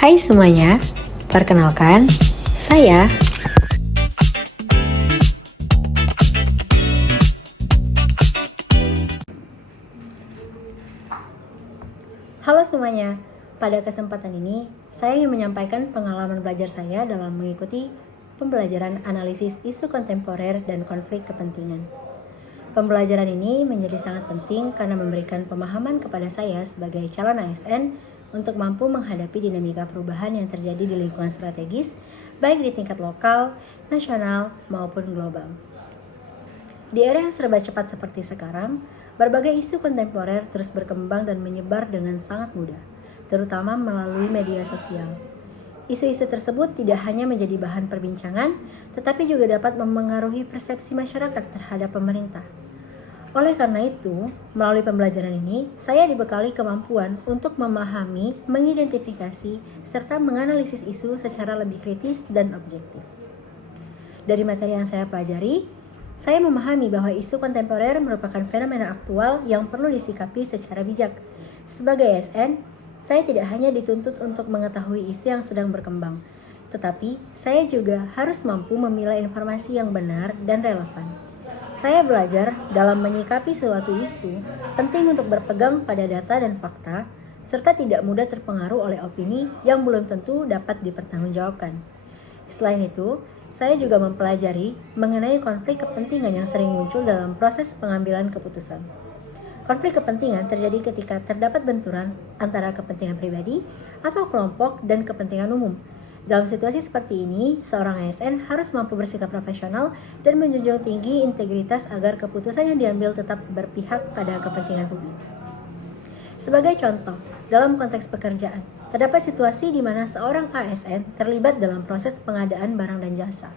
Hai semuanya, perkenalkan, saya Halo semuanya, pada kesempatan ini saya ingin menyampaikan pengalaman belajar saya dalam mengikuti pembelajaran analisis isu kontemporer dan konflik kepentingan. Pembelajaran ini menjadi sangat penting karena memberikan pemahaman kepada saya sebagai calon ASN untuk mampu menghadapi dinamika perubahan yang terjadi di lingkungan strategis, baik di tingkat lokal, nasional, maupun global. Di era yang serba cepat seperti sekarang, berbagai isu kontemporer terus berkembang dan menyebar dengan sangat mudah, terutama melalui media sosial. Isu-isu tersebut tidak hanya menjadi bahan perbincangan, tetapi juga dapat memengaruhi persepsi masyarakat terhadap pemerintah. Oleh karena itu, melalui pembelajaran ini, saya dibekali kemampuan untuk memahami, mengidentifikasi, serta menganalisis isu secara lebih kritis dan objektif. Dari materi yang saya pelajari, saya memahami bahwa isu kontemporer merupakan fenomena aktual yang perlu disikapi secara bijak. Sebagai ASN, saya tidak hanya dituntut untuk mengetahui isu yang sedang berkembang, tetapi saya juga harus mampu memilah informasi yang benar dan relevan. Saya belajar dalam menyikapi suatu isu penting untuk berpegang pada data dan fakta, serta tidak mudah terpengaruh oleh opini yang belum tentu dapat dipertanggungjawabkan. Selain itu, saya juga mempelajari mengenai konflik kepentingan yang sering muncul dalam proses pengambilan keputusan. Konflik kepentingan terjadi ketika terdapat benturan antara kepentingan pribadi atau kelompok dan kepentingan umum. Dalam situasi seperti ini, seorang ASN harus mampu bersikap profesional dan menjunjung tinggi integritas agar keputusan yang diambil tetap berpihak pada kepentingan publik. Sebagai contoh, dalam konteks pekerjaan, terdapat situasi di mana seorang ASN terlibat dalam proses pengadaan barang dan jasa.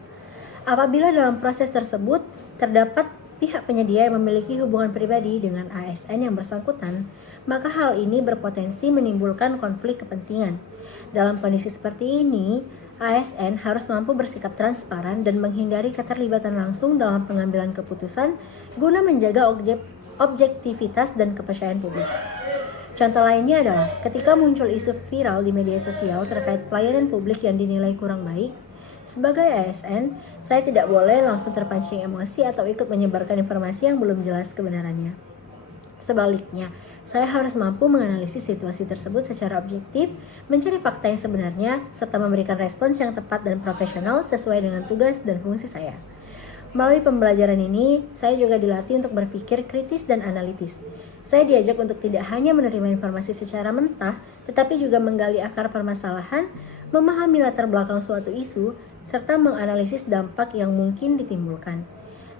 Apabila dalam proses tersebut terdapat pihak penyedia yang memiliki hubungan pribadi dengan ASN yang bersangkutan, maka hal ini berpotensi menimbulkan konflik kepentingan. Dalam kondisi seperti ini, ASN harus mampu bersikap transparan dan menghindari keterlibatan langsung dalam pengambilan keputusan guna menjaga objektivitas dan kepercayaan publik. Contoh lainnya adalah ketika muncul isu viral di media sosial terkait pelayanan publik yang dinilai kurang baik. Sebagai ASN, saya tidak boleh langsung terpancing emosi atau ikut menyebarkan informasi yang belum jelas kebenarannya. Sebaliknya, saya harus mampu menganalisis situasi tersebut secara objektif, mencari fakta yang sebenarnya, serta memberikan respons yang tepat dan profesional sesuai dengan tugas dan fungsi saya. Melalui pembelajaran ini, saya juga dilatih untuk berpikir kritis dan analitis. Saya diajak untuk tidak hanya menerima informasi secara mentah, tetapi juga menggali akar permasalahan, memahami latar belakang suatu isu, serta menganalisis dampak yang mungkin ditimbulkan.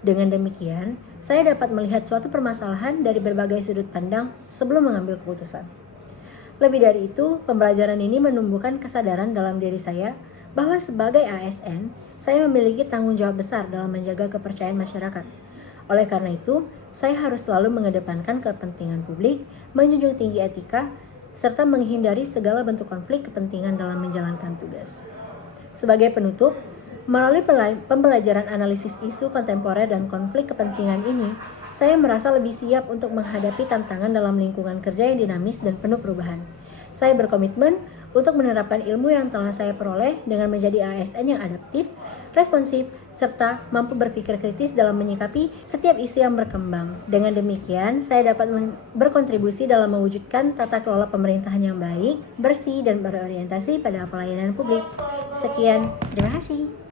Dengan demikian, saya dapat melihat suatu permasalahan dari berbagai sudut pandang sebelum mengambil keputusan. Lebih dari itu, pembelajaran ini menumbuhkan kesadaran dalam diri saya bahwa sebagai ASN, saya memiliki tanggung jawab besar dalam menjaga kepercayaan masyarakat. Oleh karena itu, saya harus selalu mengedepankan kepentingan publik, menjunjung tinggi etika, serta menghindari segala bentuk konflik kepentingan dalam menjalankan tugas. Sebagai penutup, melalui pembelajaran analisis isu kontemporer dan konflik kepentingan ini, saya merasa lebih siap untuk menghadapi tantangan dalam lingkungan kerja yang dinamis dan penuh perubahan. Saya berkomitmen untuk menerapkan ilmu yang telah saya peroleh dengan menjadi ASN yang adaptif, responsif, serta mampu berpikir kritis dalam menyikapi setiap isu yang berkembang. Dengan demikian, saya dapat berkontribusi dalam mewujudkan tata kelola pemerintahan yang baik, bersih, dan berorientasi pada pelayanan publik. Sekian, terima kasih.